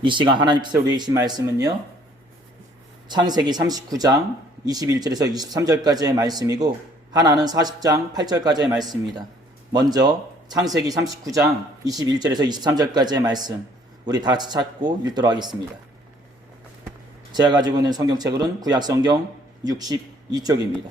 이 시간 하나님께서 우리에게 주신 말씀은요, 창세기 39장 21절에서 23절까지의 말씀이고, 하나는 40장 8절까지의 말씀입니다. 먼저 창세기 39장 21절에서 23절까지의 말씀, 우리 다 같이 찾고 읽도록 하겠습니다. 제가 가지고 있는 성경책으로는 구약성경 62쪽입니다.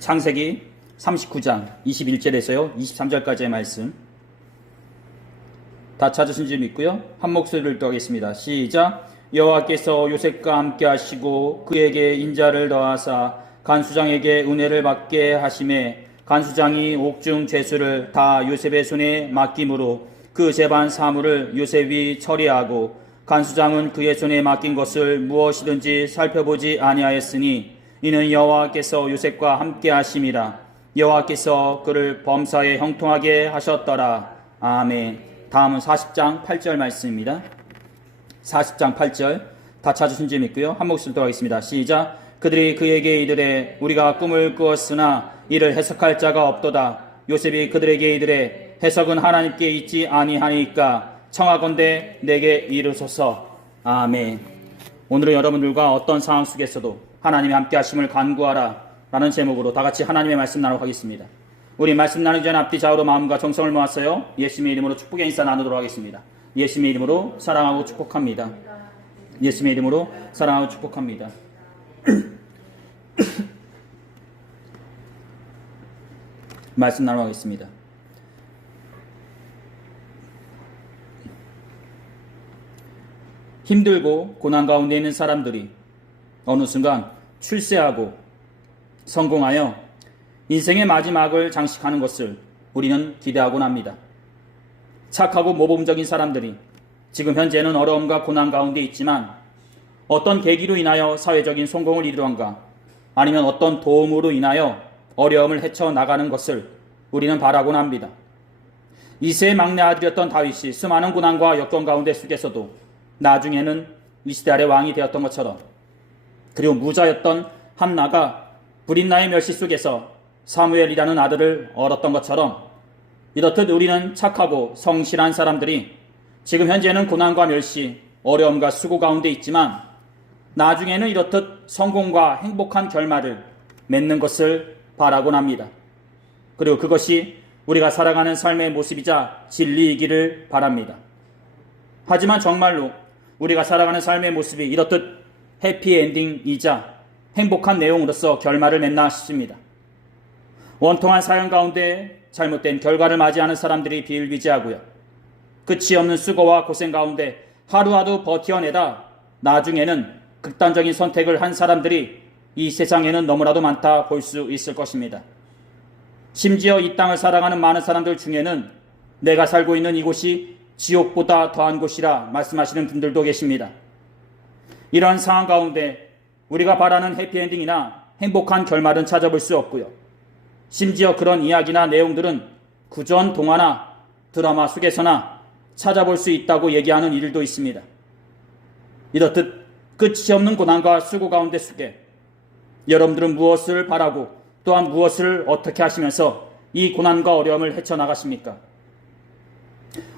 창세기 39장 21절에서요 23절까지의 말씀 다 찾으신 줄 믿고요. 한 목소리를 읽도록하겠습니다. 시작. 여호와께서 요셉과 함께 하시고 그에게 인자를 더하사 간수장에게 은혜를 받게 하심에 간수장이 옥중 죄수를 다 요셉의 손에 맡김으로 그 재반 사물을 요셉이 처리하고 간수장은 그의 손에 맡긴 것을 무엇이든지 살펴보지 아니하였으니 이는 여호와께서 요셉과 함께 하심이라. 여호와께서 그를 범사에 형통하게 하셨더라. 아멘. 다음은 40장 8절 말씀입니다. 40장 8절 다 찾으신 줄 믿고요. 한 목소리로 하겠습니다. 시작. 그들이 그에게 이르되 우리가 꿈을 꾸었으나 이를 해석할 자가 없도다. 요셉이 그들에게 이르되 해석은 하나님께 있지 아니하니까 청하건대 내게 이르소서. 아멘. 오늘은 여러분들과 어떤 상황 속에서도 하나님의 함께 하심을 간구하라 라는 제목으로 다 같이 하나님의 말씀 나누고 하겠습니다. 우리 말씀 나누기 전에 앞뒤 좌우로 마음과 정성을 모았어요. 예수님의 이름으로 축복의 인사 나누도록 하겠습니다. 예수님의 이름으로 사랑하고 축복합니다. 예수님의 이름으로 사랑하고 축복합니다. 말씀 나누고 하겠습니다. 힘들고 고난 가운데 있는 사람들이 어느 순간 출세하고 성공하여 인생의 마지막을 장식하는 것을 우리는 기대하곤 합니다. 착하고 모범적인 사람들이 지금 현재는 어려움과 고난 가운데 있지만 어떤 계기로 인하여 사회적인 성공을 이루던가 아니면 어떤 도움으로 인하여 어려움을 헤쳐나가는 것을 우리는 바라곤 합니다. 이세의 막내 아들이었던 다윗이 수많은 고난과 역경 가운데 속에서도 나중에는 이스라엘의 왕이 되었던 것처럼, 그리고 무자였던 한나가 브릿나의 멸시 속에서 사무엘이라는 아들을 얻었던 것처럼, 이렇듯 우리는 착하고 성실한 사람들이 지금 현재는 고난과 멸시, 어려움과 수고 가운데 있지만 나중에는 이렇듯 성공과 행복한 결말을 맺는 것을 바라곤 합니다. 그리고 그것이 우리가 살아가는 삶의 모습이자 진리이기를 바랍니다. 하지만 정말로 우리가 살아가는 삶의 모습이 이렇듯 해피엔딩이자 행복한 내용으로서 결말을 맺나 싶습니다. 원통한 사연 가운데 잘못된 결과를 맞이하는 사람들이 비일비재하고요. 끝이 없는 수고와 고생 가운데 하루하루 버텨내다 나중에는 극단적인 선택을 한 사람들이 이 세상에는 너무나도 많다 볼 수 있을 것입니다. 심지어 이 땅을 살아가는 많은 사람들 중에는 내가 살고 있는 이곳이 지옥보다 더한 곳이라 말씀하시는 분들도 계십니다. 이러한 상황 가운데 우리가 바라는 해피엔딩이나 행복한 결말은 찾아볼 수 없고요. 심지어 그런 이야기나 내용들은 구전 동화나 드라마 속에서나 찾아볼 수 있다고 얘기하는 일도 있습니다. 이렇듯 끝이 없는 고난과 수고 가운데 속에 여러분들은 무엇을 바라고 또한 무엇을 어떻게 하시면서 이 고난과 어려움을 헤쳐나가십니까?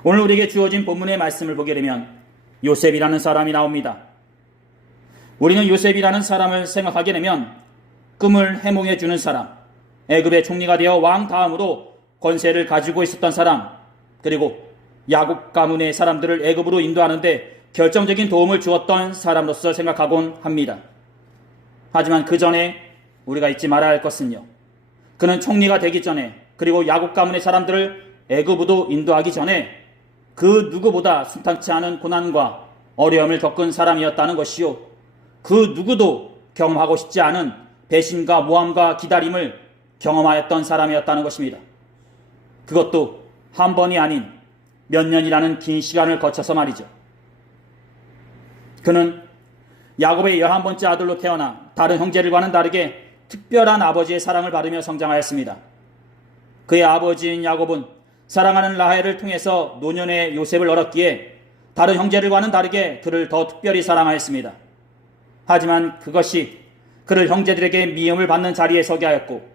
오늘 우리에게 주어진 본문의 말씀을 보게 되면 요셉이라는 사람이 나옵니다. 우리는 요셉이라는 사람을 생각하게 되면 꿈을 해몽해 주는 사람, 애굽의 총리가 되어 왕 다음으로 권세를 가지고 있었던 사람, 그리고 야곱 가문의 사람들을 애굽으로 인도하는데 결정적인 도움을 주었던 사람으로서 생각하곤 합니다. 하지만 그 전에 우리가 잊지 말아야 할 것은요, 그는 총리가 되기 전에, 그리고 야곱 가문의 사람들을 애굽으로 인도하기 전에 그 누구보다 순탄치 않은 고난과 어려움을 겪은 사람이었다는 것이요, 그 누구도 경험하고 싶지 않은 배신과 모함과 기다림을 경험하였던 사람이었다는 것입니다. 그것도 한 번이 아닌 몇 년이라는 긴 시간을 거쳐서 말이죠. 그는 야곱의 11번째 아들로 태어나 다른 형제들과는 다르게 특별한 아버지의 사랑을 받으며 성장하였습니다. 그의 아버지인 야곱은 사랑하는 라헬을 통해서 노년의 요셉을 얻었기에 다른 형제들과는 다르게 그를 더 특별히 사랑하였습니다. 하지만 그것이 그를 형제들에게 미움을 받는 자리에 서게 하였고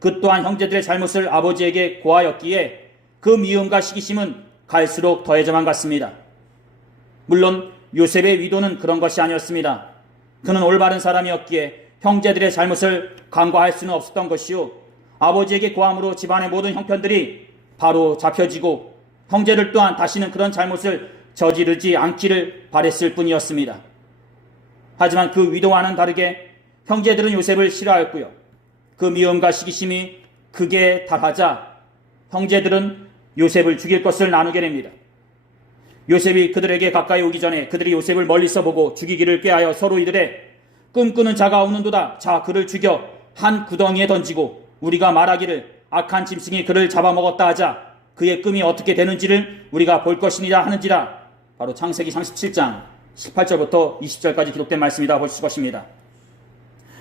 그 또한 형제들의 잘못을 아버지에게 고하였기에 그 미움과 시기심은 갈수록 더해져만 갔습니다. 물론 요셉의 위도는 그런 것이 아니었습니다. 그는 올바른 사람이었기에 형제들의 잘못을 간과할 수는 없었던 것이요 아버지에게 고함으로 집안의 모든 형편들이 바로 잡혀지고 형제들 또한 다시는 그런 잘못을 저지르지 않기를 바랬을 뿐이었습니다. 하지만 그 위도와는 다르게 형제들은 요셉을 싫어하였고요. 그 미움과 시기심이 극에 달하자 형제들은 요셉을 죽일 것을 나누게 됩니다. 요셉이 그들에게 가까이 오기 전에 그들이 요셉을 멀리서 보고 죽이기를 꾀하여 서로 이르되 꿈꾸는 자가 없는도다. 자, 그를 죽여 한 구덩이에 던지고 우리가 말하기를 악한 짐승이 그를 잡아먹었다 하자. 그의 꿈이 어떻게 되는지를 우리가 볼 것이니라 하는지라. 바로 창세기 37장 18절부터 20절까지 기록된 말씀이다 보실 것입니다.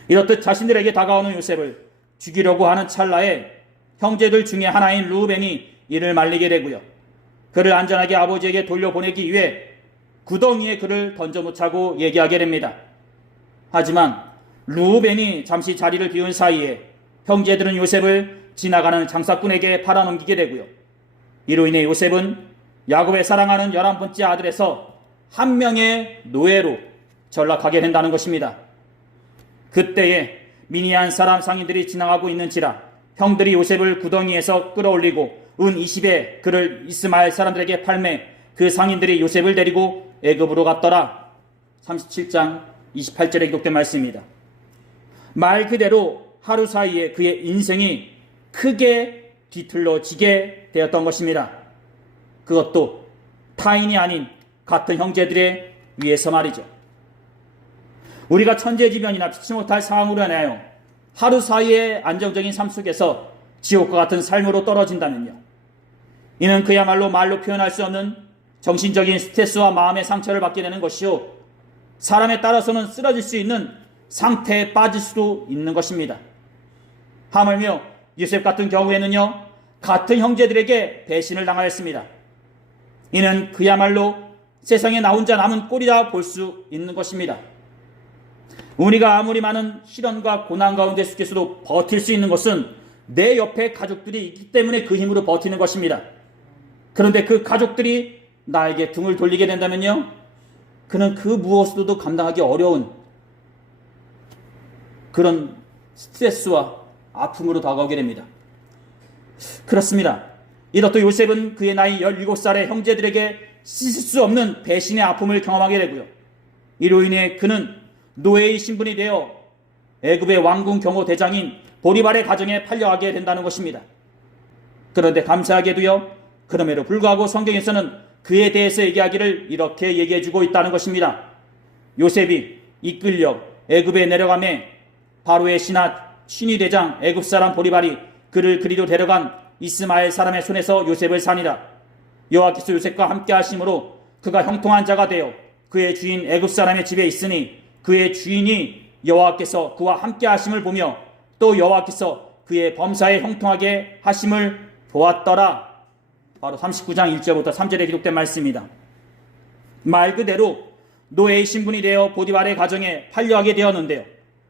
이렇듯 자신들에게 다가오는 요셉을 죽이려고 하는 찰나에 형제들 중에 하나인 르우벤이 이를 말리게 되고요. 그를 안전하게 아버지에게 돌려보내기 위해 구덩이에 그를 던져놓자고 얘기하게 됩니다. 하지만 르우벤이 잠시 자리를 비운 사이에 형제들은 요셉을 지나가는 장사꾼에게 팔아넘기게 되고요. 이로 인해 요셉은 야곱의 사랑하는 11번째 아들에서 한 명의 노예로 전락하게 된다는 것입니다. 그때에 미니안 사람 상인들이 지나가고 있는지라 형들이 요셉을 구덩이에서 끌어올리고 은 20에 그를 이스마엘 사람들에게 팔매 그 상인들이 요셉을 데리고 애굽으로 갔더라. 37장 28절에 기록된 말씀입니다. 말 그대로 하루 사이에 그의 인생이 크게 뒤틀러지게 되었던 것입니다. 그것도 타인이 아닌 같은 형제들에 의해서 말이죠. 우리가 천재지변이나 피치 못할 상황으로 인하여 하루 사이에 안정적인 삶 속에서 지옥과 같은 삶으로 떨어진다면요. 이는 그야말로 말로 표현할 수 없는 정신적인 스트레스와 마음의 상처를 받게 되는 것이요. 사람에 따라서는 쓰러질 수 있는 상태에 빠질 수도 있는 것입니다. 하물며 요셉 같은 경우에는요. 같은 형제들에게 배신을 당하였습니다. 이는 그야말로 세상에 나 혼자 남은 꼴이라 볼 수 있는 것입니다. 우리가 아무리 많은 시련과 고난 가운데 속에서도 버틸 수 있는 것은 내 옆에 가족들이 있기 때문에 그 힘으로 버티는 것입니다. 그런데 그 가족들이 나에게 등을 돌리게 된다면요. 그는 그 무엇으로도 감당하기 어려운 그런 스트레스와 아픔으로 다가오게 됩니다. 그렇습니다. 이렇듯 요셉은 그의 나이 17살의 형제들에게 씻을 수 없는 배신의 아픔을 경험하게 되고요. 이로 인해 그는 노예의 신분이 되어 애굽의 왕궁 경호 대장인 보리발의 가정에 팔려가게 된다는 것입니다. 그런데 감사하게도요. 그럼에도 불구하고 성경에서는 그에 대해서 얘기하기를 이렇게 얘기해주고 있다는 것입니다. 요셉이 이끌려 애굽에 내려가매 바로의 신이 대장 애굽 사람 보리발이 그를 그리로 데려간 이스마엘 사람의 손에서 요셉을 산이라. 여호와께서 요셉과 함께 하심으로 그가 형통한 자가 되어 그의 주인 애굽 사람의 집에 있으니 그의 주인이 여호와께서 그와 함께 하심을 보며 또 여호와께서 그의 범사에 형통하게 하심을 보았더라. 바로 39장 1절부터 3절에 기록된 말씀입니다. 말 그대로 노예의 신분이 되어 보디발의 가정에 팔려가게 되었는데요.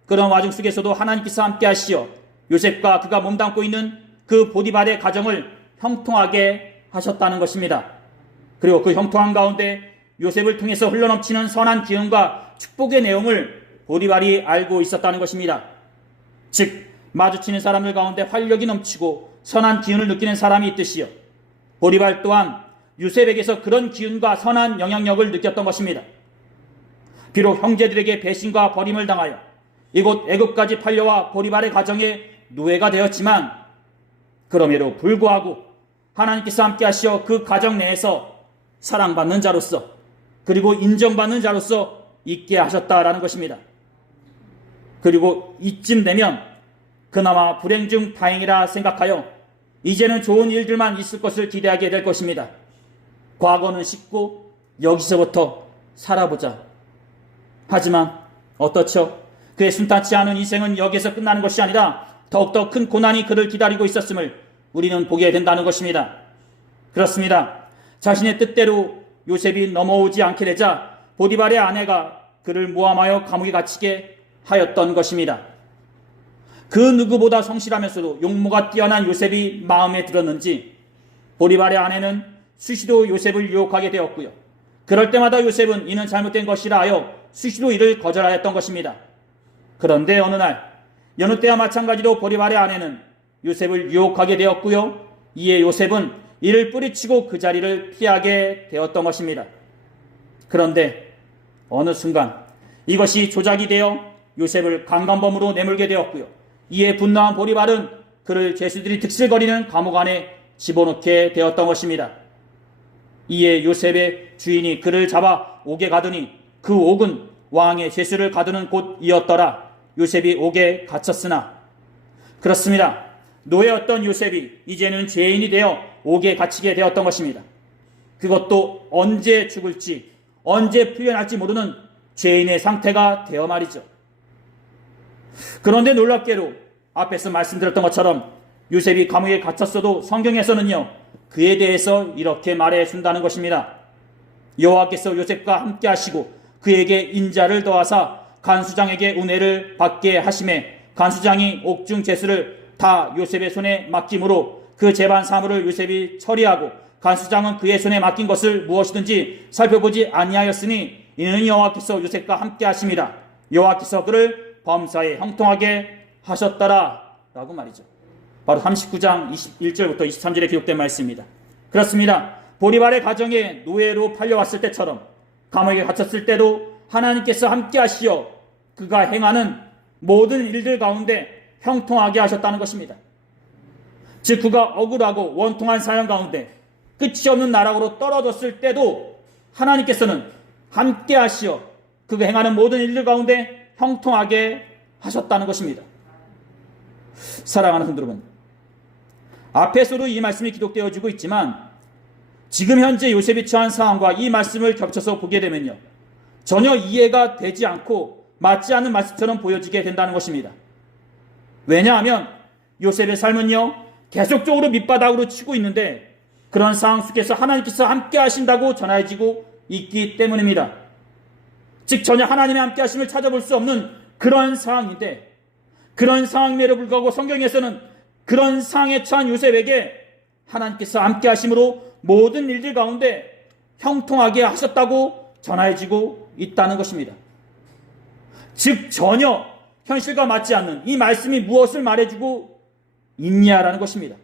그런 와중 속에서도 하나님께서 함께 하시어 요셉과 그가 몸담고 있는 그 보디발의 가정을 형통하게 하셨다는 것입니다. 그리고 그 형통한 가운데 요셉을 통해서 흘러넘치는 선한 기운과 축복의 내용을 보디발이 알고 있었다는 것입니다. 즉 마주치는 사람들 가운데 활력이 넘치고 선한 기운을 느끼는 사람이 있듯이요. 보디발 또한 요셉에게서 그런 기운과 선한 영향력을 느꼈던 것입니다. 비록 형제들에게 배신과 버림을 당하여 이곳 애굽까지 팔려와 보디발의 가정에 노예가 되었지만 그럼에도 불구하고 하나님께서 함께 하시어 그 가정 내에서 사랑받는 자로서 그리고 인정받는 자로서 있게 하셨다라는 것입니다. 그리고 이쯤 되면 그나마 불행 중 다행이라 생각하여 이제는 좋은 일들만 있을 것을 기대하게 될 것입니다. 과거는 쉽고 여기서부터 살아보자. 하지만 어떻죠? 그의 순탄치 않은 인생은 여기에서 끝나는 것이 아니라 더욱더 큰 고난이 그를 기다리고 있었음을 우리는 보게 된다는 것입니다. 그렇습니다. 자신의 뜻대로 요셉이 넘어오지 않게 되자 보디발의 아내가 그를 모함하여 감옥에 갇히게 하였던 것입니다. 그 누구보다 성실하면서도 용모가 뛰어난 요셉이 마음에 들었는지 보디발의 아내는 수시로 요셉을 유혹하게 되었고요. 그럴 때마다 요셉은 이는 잘못된 것이라 하여 수시로 이를 거절하였던 것입니다. 그런데 어느 날 여느 때와 마찬가지로 보디발의 아내는 요셉을 유혹하게 되었고요. 이에 요셉은 이를 뿌리치고 그 자리를 피하게 되었던 것입니다. 그런데 어느 순간 이것이 조작이 되어 요셉을 강간범으로 내몰게 되었고요. 이에 분노한 보디발은 그를 죄수들이 득실거리는 감옥 안에 집어넣게 되었던 것입니다. 이에 요셉의 주인이 그를 잡아 옥에 가두니 그 옥은 왕의 죄수를 가두는 곳이었더라. 요셉이 옥에 갇혔으나 그렇습니다. 노예였던 요셉이 이제는 죄인이 되어 옥에 갇히게 되었던 것입니다. 그것도 언제 죽을지 언제 풀려날지 모르는 죄인의 상태가 되어 말이죠. 그런데 놀랍게도 앞에서 말씀드렸던 것처럼 요셉이 감옥에 갇혔어도 성경에서는요 그에 대해서 이렇게 말해 준다는 것입니다. 여호와께서 요셉과 함께 하시고 그에게 인자를 더하사 간수장에게 은혜를 받게 하심에 간수장이 옥중 죄수를 다 요셉의 손에 맡김으로 그 재반 사물을 요셉이 처리하고 간수장은 그의 손에 맡긴 것을 무엇이든지 살펴보지 아니하였으니 이는 여호와께서 요셉과 함께 하심이라. 여호와께서 그를 범사에 형통하게 하셨더라 라고 말이죠. 바로 39장 21절부터 23절에 기록된 말씀입니다. 그렇습니다. 보디발의 가정에 노예로 팔려왔을 때처럼 감옥에 갇혔을 때도 하나님께서 함께 하시어 그가 행하는 모든 일들 가운데 형통하게 하셨다는 것입니다. 즉 그가 억울하고 원통한 사연 가운데 끝이 없는 나락으로 떨어졌을 때도 하나님께서는 함께 하시어 그가 행하는 모든 일들 가운데 형통하게 하셨다는 것입니다. 사랑하는 성도 여러분, 앞에서도 이 말씀이 기록되어지고 있지만 지금 현재 요셉이 처한 상황과 이 말씀을 겹쳐서 보게 되면요 전혀 이해가 되지 않고 맞지 않는 말씀처럼 보여지게 된다는 것입니다. 왜냐하면 요셉의 삶은요 계속적으로 밑바닥으로 치고 있는데 그런 상황 속에서 하나님께서 함께 하신다고 전해지고 있기 때문입니다. 즉 전혀 하나님의 함께 하심을 찾아볼 수 없는 그런 상황인데 그런 상황임에도 불구하고 성경에서는 그런 상황에 처한 요셉에게 하나님께서 함께 하심으로 모든 일들 가운데 형통하게 하셨다고 전해지고 있다는 것입니다. 즉 전혀 현실과 맞지 않는 이 말씀이 무엇을 말해주고 있냐라는 것입니다.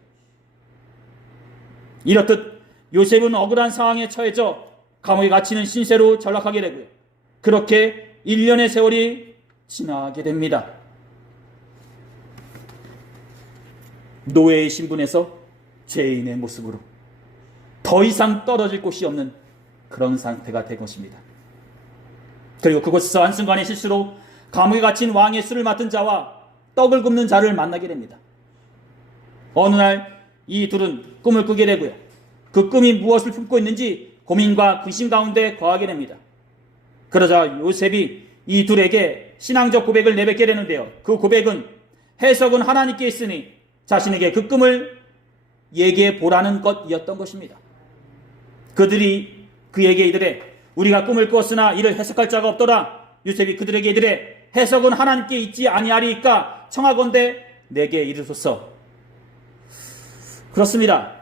이렇듯 요셉은 억울한 상황에 처해져 감옥에 갇히는 신세로 전락하게 되고요. 그렇게 1년의 세월이 지나게 됩니다. 노예의 신분에서 죄인의 모습으로 더 이상 떨어질 곳이 없는 그런 상태가 된 것입니다. 그리고 그곳에서 한순간의 실수로 감옥에 갇힌 왕의 술을 맡은 자와 떡을 굽는 자를 만나게 됩니다. 어느 날 이 둘은 꿈을 꾸게 되고요. 그 꿈이 무엇을 품고 있는지 고민과 근심 가운데 거하게 됩니다. 그러자 요셉이 이 둘에게 신앙적 고백을 내뱉게 되는데요. 그 고백은 해석은 하나님께 있으니 자신에게 그 꿈을 얘기해 보라는 것이었던 것입니다. 그들이 그에게 이르되 우리가 꿈을 꾸었으나 이를 해석할 자가 없더라. 요셉이 그들에게 이르되 해석은 하나님께 있지 아니하리이까 청하건대 내게 이르소서. 그렇습니다.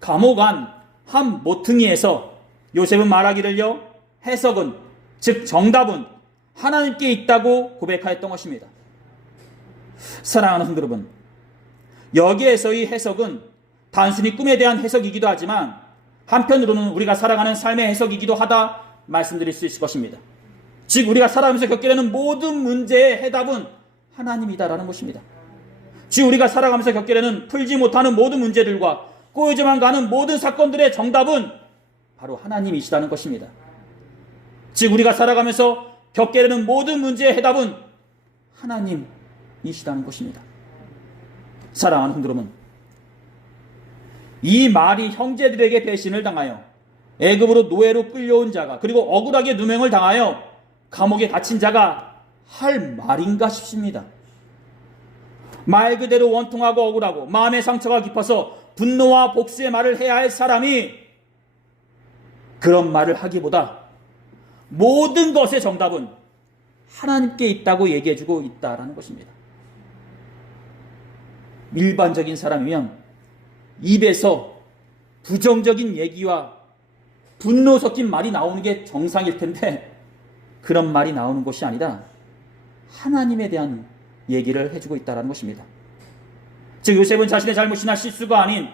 감옥 안 한 모퉁이에서 요셉은 말하기를요 해석은 즉 정답은 하나님께 있다고 고백하였던 것입니다. 사랑하는 성도 여러분, 여기에서의 해석은 단순히 꿈에 대한 해석이기도 하지만 한편으로는 우리가 살아가는 삶의 해석이기도 하다 말씀드릴 수 있을 것입니다. 즉 우리가 살아가면서 겪게 되는 모든 문제의 해답은 하나님이다라는 것입니다. 즉 우리가 살아가면서 겪게 되는 풀지 못하는 모든 문제들과 꼬여져만 가는 모든 사건들의 정답은 바로 하나님이시다는 것입니다. 즉 우리가 살아가면서 겪게 되는 모든 문제의 해답은 하나님이시다는 것입니다. 사랑하는 성도 여러분, 이 말이 형제들에게 배신을 당하여 애굽으로 노예로 끌려온 자가 그리고 억울하게 누명을 당하여 감옥에 갇힌 자가 할 말인가 싶습니다. 말 그대로 원통하고 억울하고 마음의 상처가 깊어서 분노와 복수의 말을 해야 할 사람이 그런 말을 하기보다 모든 것의 정답은 하나님께 있다고 얘기해주고 있다라는 것입니다. 일반적인 사람이면 입에서 부정적인 얘기와 분노 섞인 말이 나오는 게 정상일 텐데 그런 말이 나오는 것이 아니라 하나님에 대한 얘기를 해주고 있다는 것입니다. 즉 요셉은 자신의 잘못이나 실수가 아닌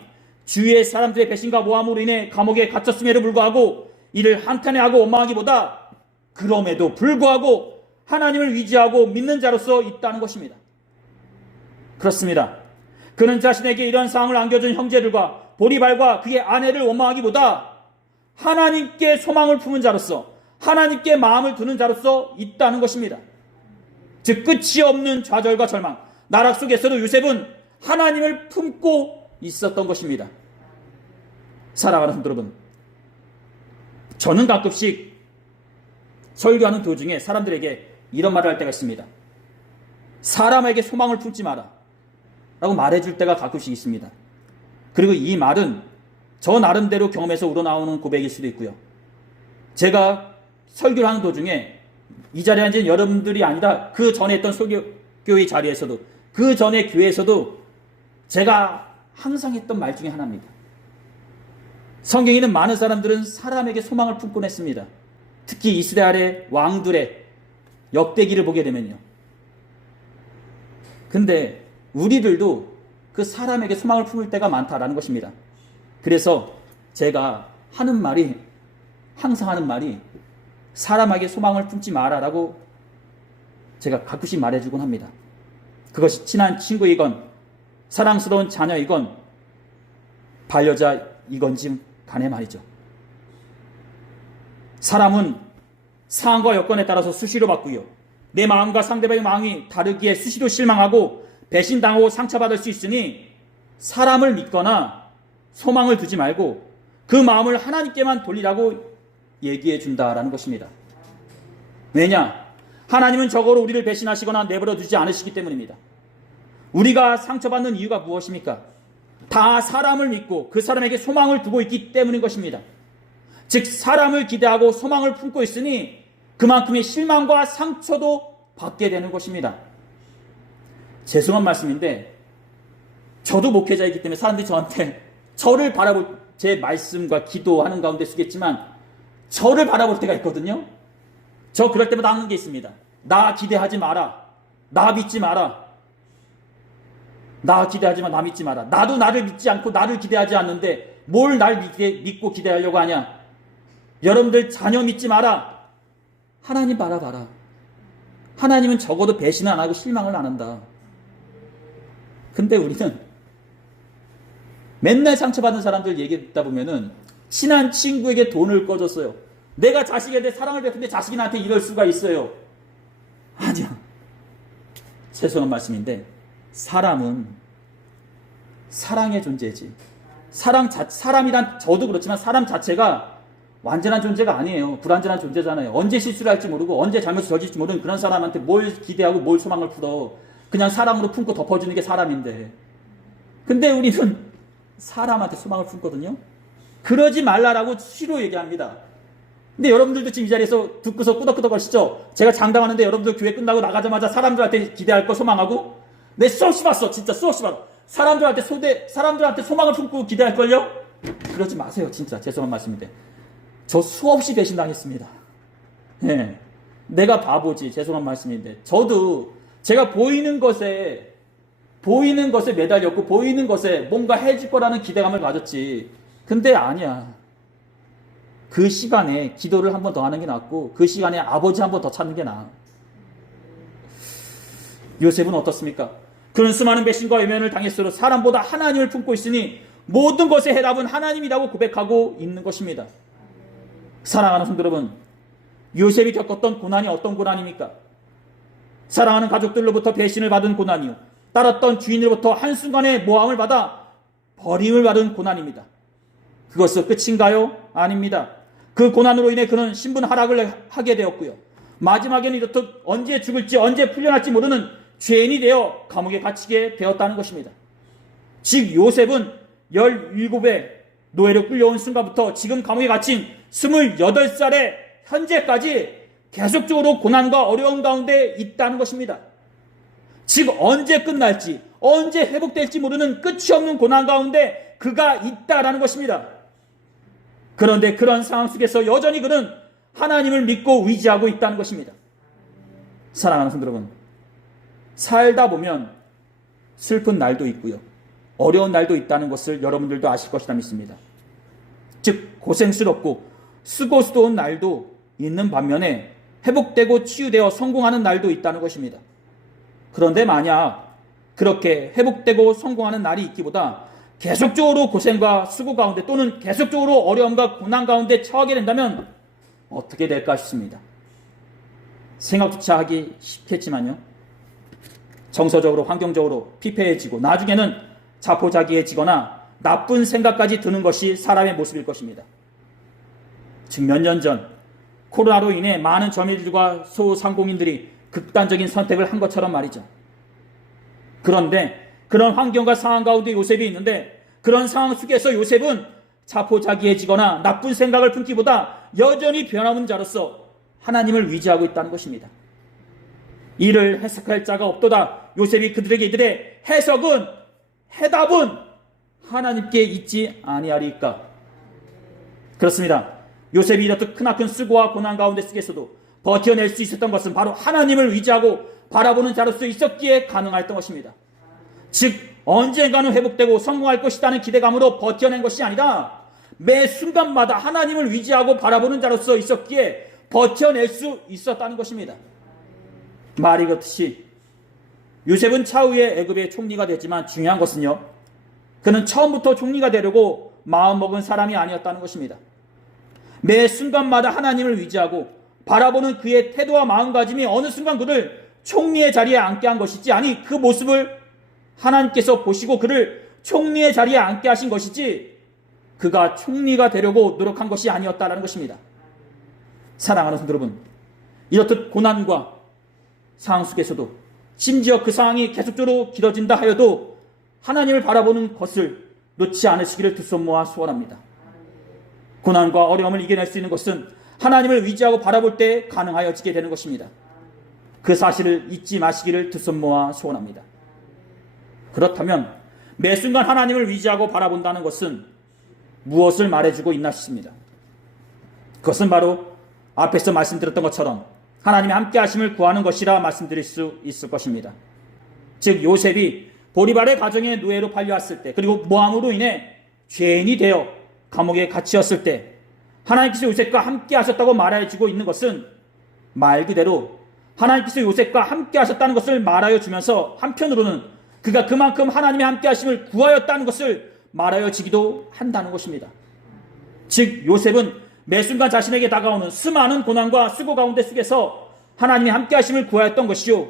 주위의 사람들의 배신과 모함으로 인해 감옥에 갇혔음에도 불구하고 이를 한탄해하고 원망하기보다 그럼에도 불구하고 하나님을 위지하고 믿는 자로서 있다는 것입니다. 그렇습니다. 그는 자신에게 이런 상황을 안겨준 형제들과 보리발과 그의 아내를 원망하기보다 하나님께 소망을 품은 자로서 하나님께 마음을 두는 자로서 있다는 것입니다. 즉 끝이 없는 좌절과 절망, 나락 속에서도 요셉은 하나님을 품고 있었던 것입니다. 사랑하는 성도 여러분, 저는 가끔씩 설교하는 도중에 사람들에게 이런 말을 할 때가 있습니다. 사람에게 소망을 품지 마라 라고 말해줄 때가 가끔씩 있습니다. 그리고 이 말은 저 나름대로 경험에서 우러나오는 고백일 수도 있고요. 제가 설교를 하는 도중에 이 자리에 앉은 여러분들이 아니라 그 전에 했던 설교의 자리에서도 그 전에 교회에서도 제가 항상 했던 말 중에 하나입니다. 성경에 있는 많은 사람들은 사람에게 소망을 품곤 했습니다. 특히 이스라엘의 왕들의 역대기를 보게 되면요. 근데 우리들도 그 사람에게 소망을 품을 때가 많다라는 것입니다. 그래서 제가 하는 말이 항상 하는 말이 사람에게 소망을 품지 마라라고 제가 가끔씩 말해주곤 합니다. 그것이 친한 친구이건 사랑스러운 자녀이건 반려자이건지 간에 말이죠. 사람은 상황과 여건에 따라서 수시로 바꾸요. 내 마음과 상대방의 마음이 다르기에 수시로 실망하고 배신당하고 상처받을 수 있으니 사람을 믿거나 소망을 두지 말고 그 마음을 하나님께만 돌리라고 얘기해 준다라는 것입니다. 왜냐? 하나님은 적어도 우리를 배신하시거나 내버려 두지 않으시기 때문입니다. 우리가 상처받는 이유가 무엇입니까? 다 사람을 믿고 그 사람에게 소망을 두고 있기 때문인 것입니다. 즉 사람을 기대하고 소망을 품고 있으니 그만큼의 실망과 상처도 받게 되는 것입니다. 죄송한 말씀인데 저도 목회자이기 때문에 사람들이 저한테 저를 바라볼 제 말씀과 기도하는 가운데 쓰겠지만 저를 바라볼 때가 있거든요. 저 그럴 때마다 하는 게 있습니다. 나 기대하지 마라. 나 믿지 마라. 나 기대하지 마. 나 믿지 마라. 나도 나를 믿지 않고 나를 기대하지 않는데 뭘 날 믿고 기대하려고 하냐. 여러분들 자녀 믿지 마라. 하나님 바라봐라. 하나님은 적어도 배신을 안 하고 실망을 안 한다. 근데 우리는 맨날 상처받는 사람들 얘기 듣다 보면은 친한 친구에게 돈을 꺼줬어요. 내가 자식에 대해 사랑을 베푸는데 자식이 나한테 이럴 수가 있어요. 아니야. 죄송한 말씀인데 사람은 사랑의 존재지. 사람이란 저도 그렇지만 사람 자체가 완전한 존재가 아니에요. 불완전한 존재잖아요. 언제 실수를 할지 모르고 언제 잘못을 저질지 모르는 그런 사람한테 뭘 기대하고 뭘 소망을 풀어. 그냥 사랑으로 품고 덮어주는 게 사람인데. 근데 우리는 사람한테 소망을 품거든요. 그러지 말라라고 수시로 얘기합니다. 근데 여러분들도 지금 이 자리에서 듣고서 끄덕끄덕 하시죠? 제가 장담하는데 여러분들 교회 끝나고 나가자마자 사람들한테 기대할 거 소망하고 내 수없이 봤어. 진짜 수없이 봤어. 사람들한테 소망을 품고 기대할걸요? 그러지 마세요. 진짜 죄송한 말씀인데 저 수없이 배신당했습니다. 예, 내가 바보지. 죄송한 말씀인데 저도 제가 보이는 것에 매달렸고 보이는 것에 뭔가 해줄 거라는 기대감을 가졌지. 근데 아니야. 그 시간에 기도를 한 번 더 하는 게 낫고 그 시간에 아버지 한 번 더 찾는 게 나아. 요셉은 어떻습니까? 그는 수많은 배신과 외면을 당했으므로 사람보다 하나님을 품고 있으니 모든 것의 해답은 하나님이라고 고백하고 있는 것입니다. 사랑하는 성도 여러분, 요셉이 겪었던 고난이 어떤 고난입니까? 사랑하는 가족들로부터 배신을 받은 고난이요, 따랐던 주인으로부터 한순간에 모함을 받아 버림을 받은 고난입니다. 그것은 끝인가요? 아닙니다. 그 고난으로 인해 그는 신분 하락을 하게 되었고요, 마지막에는 이렇듯 언제 죽을지 언제 풀려날지 모르는 죄인이 되어 감옥에 갇히게 되었다는 것입니다. 즉 요셉은 17에 노예로 끌려온 순간부터 지금 감옥에 갇힌 28살의 현재까지 계속적으로 고난과 어려움 가운데 있다는 것입니다. 즉 언제 끝날지 언제 회복될지 모르는 끝이 없는 고난 가운데 그가 있다라는 것입니다. 그런데 그런 상황 속에서 여전히 그는 하나님을 믿고 의지하고 있다는 것입니다. 사랑하는 성도 여러분, 살다 보면 슬픈 날도 있고요, 어려운 날도 있다는 것을 여러분들도 아실 것이라 믿습니다. 즉 고생스럽고 수고스러운 날도 있는 반면에 회복되고 치유되어 성공하는 날도 있다는 것입니다. 그런데 만약 그렇게 회복되고 성공하는 날이 있기보다 계속적으로 고생과 수고 가운데 또는 계속적으로 어려움과 고난 가운데 처하게 된다면 어떻게 될까 싶습니다. 생각조차 하기 쉽겠지만요, 정서적으로 환경적으로 피폐해지고 나중에는 자포자기해지거나 나쁜 생각까지 드는 것이 사람의 모습일 것입니다. 즉 몇 년 전 코로나로 인해 많은 점유들과 소상공인들이 극단적인 선택을 한 것처럼 말이죠. 그런데 그런 환경과 상황 가운데 요셉이 있는데 그런 상황 속에서 요셉은 자포자기해지거나 나쁜 생각을 품기보다 여전히 변함없는 자로서 하나님을 의지하고 있다는 것입니다. 이를 해석할 자가 없도다. 요셉이 그들에게 이들의 해답은 하나님께 있지 아니하리까. 그렇습니다. 요셉이 이렇듯 크나큰 수고와 고난 가운데 속에서도 버텨낼 수 있었던 것은 바로 하나님을 의지하고 바라보는 자로서 있었기에 가능했던 것입니다. 즉 언젠가는 회복되고 성공할 것이라는 기대감으로 버텨낸 것이 아니라 매 순간마다 하나님을 의지하고 바라보는 자로서 있었기에 버텨낼 수 있었다는 것입니다. 말이 그렇듯이 요셉은 차후에 애굽의 총리가 됐지만 중요한 것은요, 그는 처음부터 총리가 되려고 마음먹은 사람이 아니었다는 것입니다. 매 순간마다 하나님을 의지하고 바라보는 그의 태도와 마음가짐이 어느 순간 그를 총리의 자리에 앉게 한 것이지, 아니 그 모습을 하나님께서 보시고 그를 총리의 자리에 앉게 하신 것이지 그가 총리가 되려고 노력한 것이 아니었다는 것입니다. 사랑하는 성도 여러분, 이렇듯 고난과 상황 속에서도 심지어 그 상황이 계속적으로 길어진다 하여도 하나님을 바라보는 것을 놓지 않으시기를 두 손 모아 소원합니다. 고난과 어려움을 이겨낼 수 있는 것은 하나님을 의지하고 바라볼 때 가능하여지게 되는 것입니다. 그 사실을 잊지 마시기를 두 손 모아 소원합니다. 그렇다면 매 순간 하나님을 의지하고 바라본다는 것은 무엇을 말해주고 있나 싶습니다. 그것은 바로 앞에서 말씀드렸던 것처럼 하나님의 함께 하심을 구하는 것이라 말씀드릴 수 있을 것입니다. 즉 요셉이 보리발의 가정에 노예로 팔려왔을 때, 그리고 모함으로 인해 죄인이 되어 감옥에 갇히었을 때 하나님께서 요셉과 함께 하셨다고 말해주고 있는 것은 말 그대로 하나님께서 요셉과 함께 하셨다는 것을 말하여 주면서 한편으로는 그가 그만큼 하나님의 함께 하심을 구하였다는 것을 말하여 주기도 한다는 것입니다. 즉 요셉은 매 순간 자신에게 다가오는 수많은 고난과 수고 가운데 속에서 하나님의 함께 하심을 구하였던 것이요,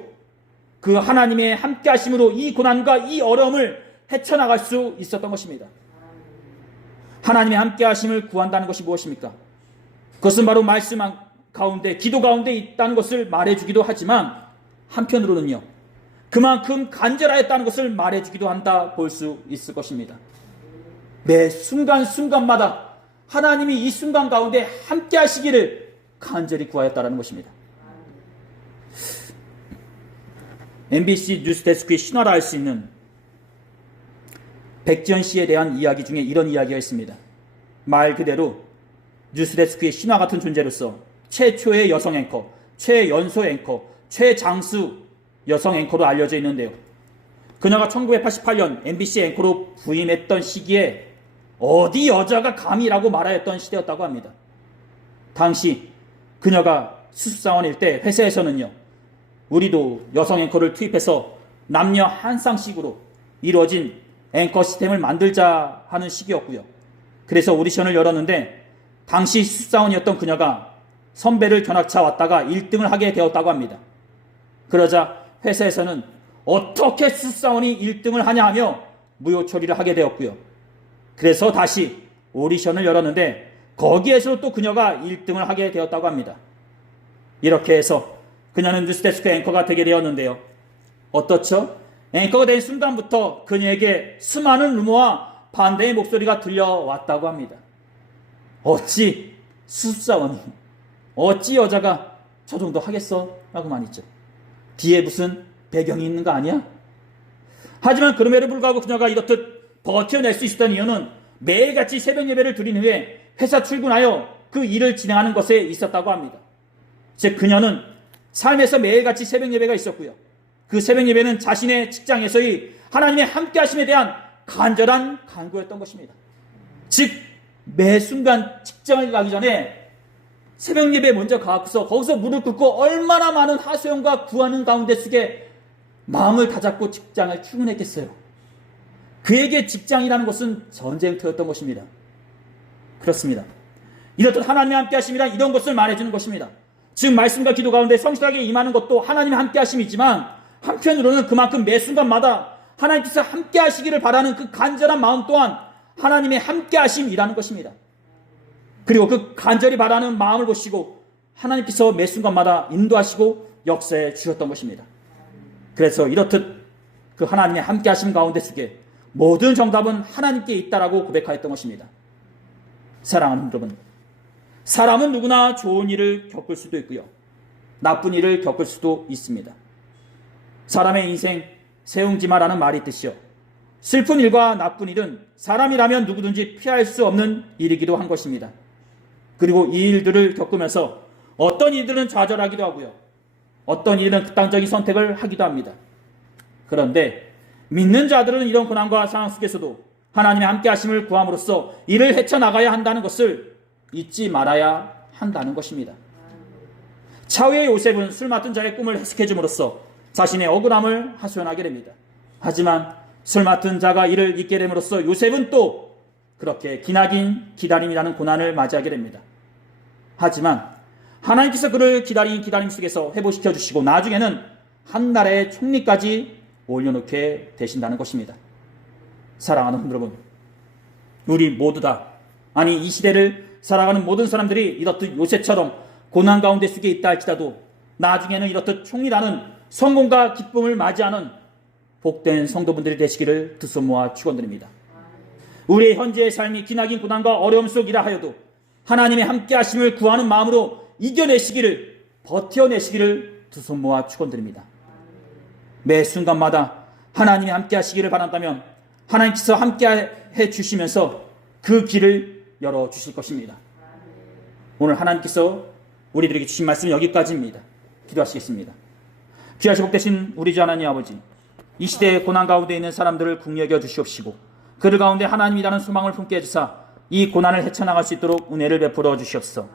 그 하나님의 함께 하심으로 이 고난과 이 어려움을 헤쳐나갈 수 있었던 것입니다. 하나님의 함께 하심을 구한다는 것이 무엇입니까? 그것은 바로 말씀 가운데, 기도 가운데 있다는 것을 말해주기도 하지만 한편으로는요, 그만큼 간절하였다는 것을 말해주기도 한다 볼 수 있을 것입니다. 매 순간순간마다 하나님이 이 순간 가운데 함께 하시기를 간절히 구하였다는 것입니다. MBC 뉴스데스크의 신화라 할 수 있는 백지연 씨에 대한 이야기 중에 이런 이야기가 있습니다. 말 그대로 뉴스데스크의 신화 같은 존재로서 최초의 여성 앵커, 최연소 앵커, 최장수 여성 앵커로 알려져 있는데요. 그녀가 1988년 MBC 앵커로 부임했던 시기에 어디 여자가 감히라고 말하였던 시대였다고 합니다. 당시 그녀가 수습사원일 때 회사에서는요, 우리도 여성 앵커를 투입해서 남녀 한 쌍씩으로 이루어진 앵커 시스템을 만들자 하는 시기였고요. 그래서 오디션을 열었는데 당시 수습사원이었던 그녀가 선배를 견학차 왔다가 1등을 하게 되었다고 합니다. 그러자 회사에서는 어떻게 수습사원이 1등을 하냐 하며 무효 처리를 하게 되었고요. 그래서 다시 오디션을 열었는데 거기에서 또 그녀가 1등을 하게 되었다고 합니다. 이렇게 해서 그녀는 뉴스데스크 앵커가 되게 되었는데요. 어떻죠? 앵커가 된 순간부터 그녀에게 수많은 루머와 반대의 목소리가 들려왔다고 합니다. 어찌 수습사원이, 어찌 여자가 저 정도 하겠어? 라고 말이죠. 뒤에 무슨 배경이 있는 거 아니야? 하지만 그럼에도 불구하고 그녀가 이렇듯 버텨낼 수 있었던 이유는 매일같이 새벽 예배를 드린 후에 회사 출근하여 그 일을 진행하는 것에 있었다고 합니다. 즉 그녀는 삶에서 매일같이 새벽 예배가 있었고요. 그 새벽 예배는 자신의 직장에서의 하나님의 함께 하심에 대한 간절한 간구였던 것입니다. 즉 매 순간 직장을 가기 전에 새벽 예배에 먼저 가고서 거기서 무릎 꿇고 얼마나 많은 하소연과 구하는 가운데 속에 마음을 다잡고 직장을 출근했겠어요. 그에게 직장이라는 것은 전쟁터였던 것입니다. 그렇습니다. 이렇듯 하나님의 함께 하심이란 이런 것을 말해주는 것입니다. 즉 말씀과 기도 가운데 성실하게 임하는 것도 하나님의 함께 하심이지만 한편으로는 그만큼 매 순간마다 하나님께서 함께 하시기를 바라는 그 간절한 마음 또한 하나님의 함께 하심이라는 것입니다. 그리고 그 간절히 바라는 마음을 보시고 하나님께서 매 순간마다 인도하시고 역사해 주셨던 것입니다. 그래서 이렇듯 그 하나님의 함께 하심 가운데 속에 모든 정답은 하나님께 있다라고 고백하였던 것입니다. 사랑하는 여러분, 사람은 누구나 좋은 일을 겪을 수도 있고요. 나쁜 일을 겪을 수도 있습니다. 사람의 인생 세웅지마라는 말이 있듯이요. 슬픈 일과 나쁜 일은 사람이라면 누구든지 피할 수 없는 일이기도 한 것입니다. 그리고 이 일들을 겪으면서 어떤 이들은 좌절하기도 하고요. 어떤 이들은 극단적인 선택을 하기도 합니다. 그런데 믿는 자들은 이런 고난과 상황 속에서도 하나님의 함께 하심을 구함으로써 이를 헤쳐나가야 한다는 것을 잊지 말아야 한다는 것입니다. 차후에 요셉은 술 맡은 자의 꿈을 해석해 줌으로써 자신의 억울함을 하소연하게 됩니다. 하지만 술 맡은 자가 이를 잊게 됨으로써 요셉은 또 그렇게 기나긴 기다림이라는 고난을 맞이하게 됩니다. 하지만 하나님께서 그를 기다린 기다림 속에서 회복시켜 주시고 나중에는 한 나라의 총리까지 올려놓게 되신다는 것입니다. 사랑하는 여러분, 우리 모두 다, 아니 이 시대를 살아가는 모든 사람들이 이렇듯 요셉처럼 고난 가운데 속에 있다 할지라도 나중에는 이렇듯 총리라는 성공과 기쁨을 맞이하는 복된 성도분들이 되시기를 두 손 모아 축원드립니다. 우리의 현재의 삶이 기나긴 고난과 어려움 속이라 하여도 하나님의 함께 하심을 구하는 마음으로 이겨내시기를, 버텨내시기를 두 손 모아 축원드립니다. 매 순간마다 하나님이 함께 하시기를 바란다면 하나님께서 함께 해 주시면서 그 길을 열어주실 것입니다. 오늘 하나님께서 우리들에게 주신 말씀은 여기까지입니다. 기도하시겠습니다. 귀하시 복되신 우리 주 하나님 아버지, 이 시대의 고난 가운데 있는 사람들을 국력여 주시옵시고 그들 가운데 하나님이라는 소망을 품게 해주사 이 고난을 헤쳐나갈 수 있도록 은혜를 베풀어 주시옵소서.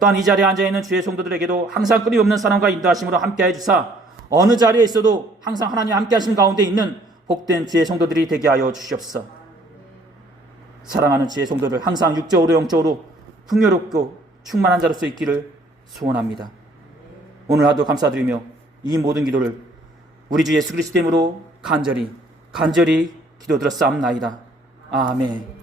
또한 이 자리에 앉아있는 주의 성도들에게도 항상 끊임없는 사랑과 인도하심으로 함께해 주사 어느 자리에 있어도 항상 하나님 함께 하심 가운데 있는 복된 주의 성도들이 되게 하여 주시옵소서. 사랑하는 주의 성도들 항상 육적으로 영적으로 풍요롭고 충만한 자로서 있기를 소원합니다. 오늘 하도 감사드리며 이 모든 기도를 우리 주 예수 그리스도 이름으로 간절히 기도드렸사옵나이다. 아멘.